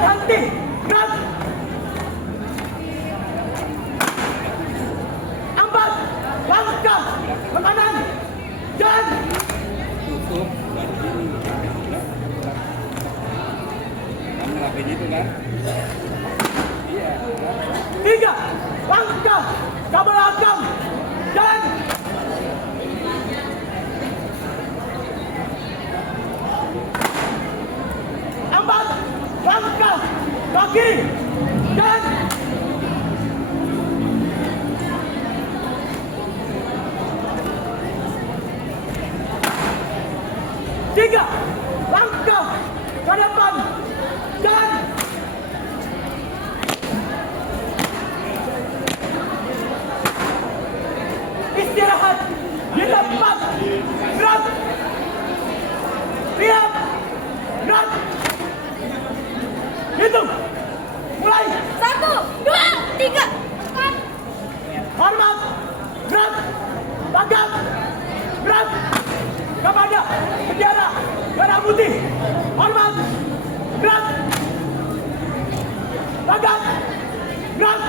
berhenti. Gerak. 4 langkah ke kanan. Jalan. Tutup dan kiri. Kamu ngapain itu kan? Iya. 3 langkah ke belakang. Jalan. 4 langkah ke kiri. Jalan. 3 langkah ke depan. Jalan. Istirahat di tempat. Gerak. Lihat. Gerak. Hitung. Mulai. 1, 2, 3, 4. Hormat. Gerak. Tegak. Gerak. Kepada bendera merah putih. Hormat. Gerak. Tegak. Gerak.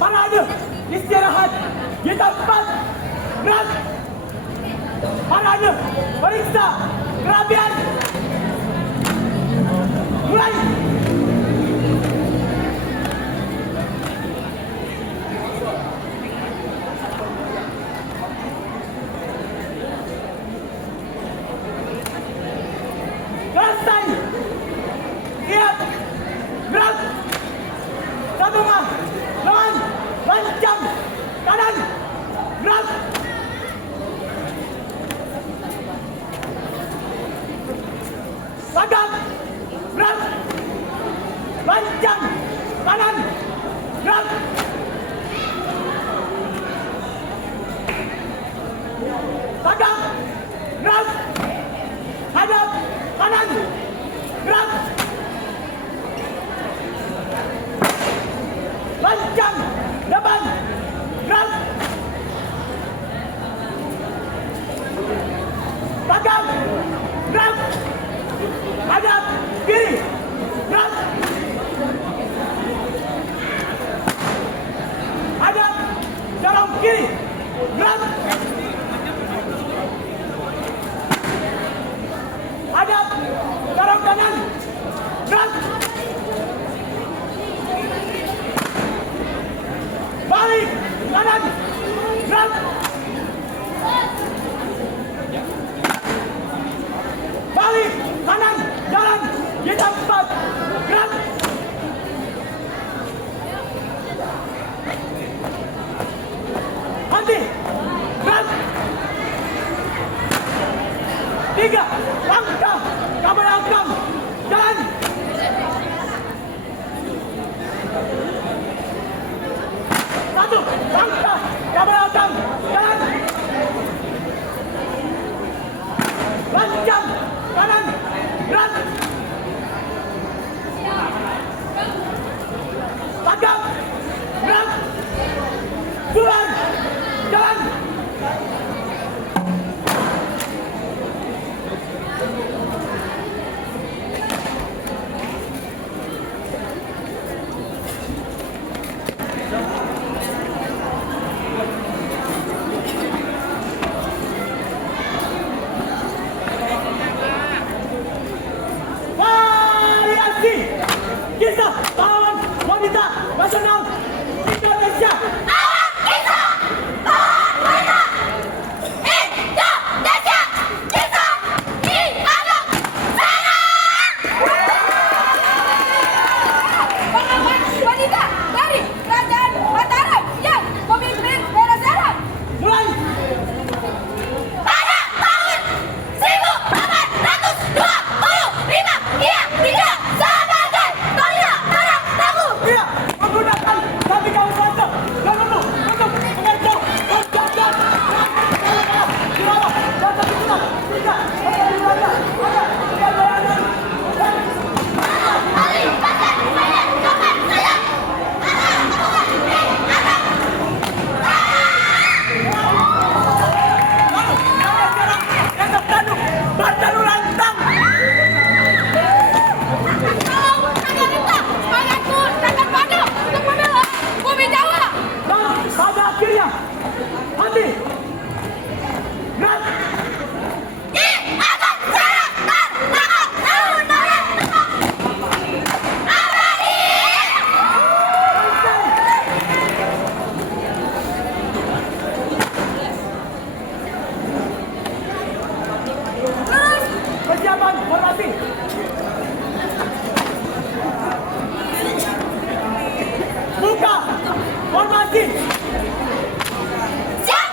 Parade. Istirahat di tempat. Gerak. Parade. Periksa kerapian. Mulai. Selesai. Lihat. Gerak. Sambungan. Lengan. Lancang. Kanan. Gerak. Tegak. Gerak. Lancang. Kanan. Gerak. Tegak. Gerak. Hadap. Kanan. Gerak. Lancang. Depan. Gerak. Tegak. Gerak. Hadap. Kiri. Gerak. Hadap. Dorong kiri. Gerak. Hadap. Dorong kanan. Gerak. Balik. Kanan. Gerak. Balik. Kanan. Jalan. Di tempat. Gerak. Henti. Gerak. 3 langkah ke belakang. Jalan. 1 langkah ke belakang. Jalan. Lancang. Kanan. Gerak. Tegak. Gerak. Keluar. Jalan. formasi. Buka formasi. Siap.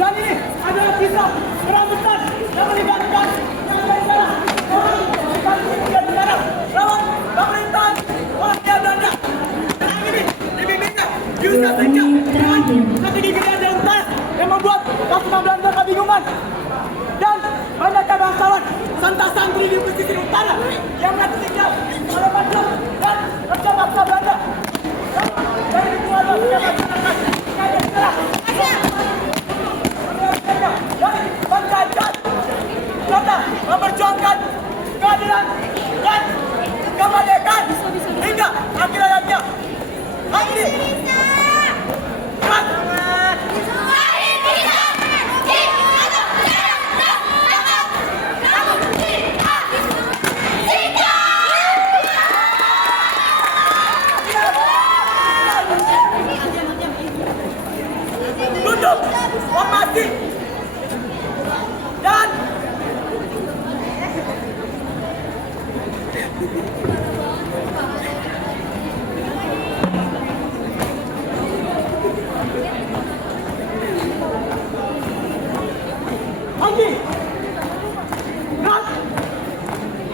Dan ini adalah kisah kerabutan yang melibatkan yang lain salah. Orang yang negara lawan pemerintahan Hindia Belanda. Dan ini dipimpinnya Yusuf Singka dengan strategi gerilya dalam tanah yang membuat pasukan Belanda kebingungan. Dan banyaknya bangsawan serta santri di pesisir utara yang mati tinggal oleh Madura dan kerja bangsa Belanda. Dari semua masyarakat yang bergerak dari penjajahan serta memperjuangkan keadilan dan kemerdekaan hingga akhir hayatnya. Hari ini, duduk formasi dan Andi Rat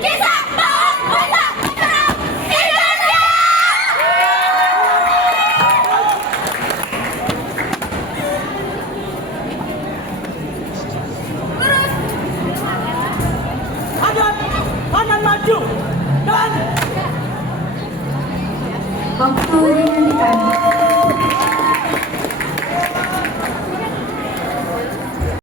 Kisah Tahun Bangsa Nasional Indonesia. hadap kanan maju dan Waktu dihentikan.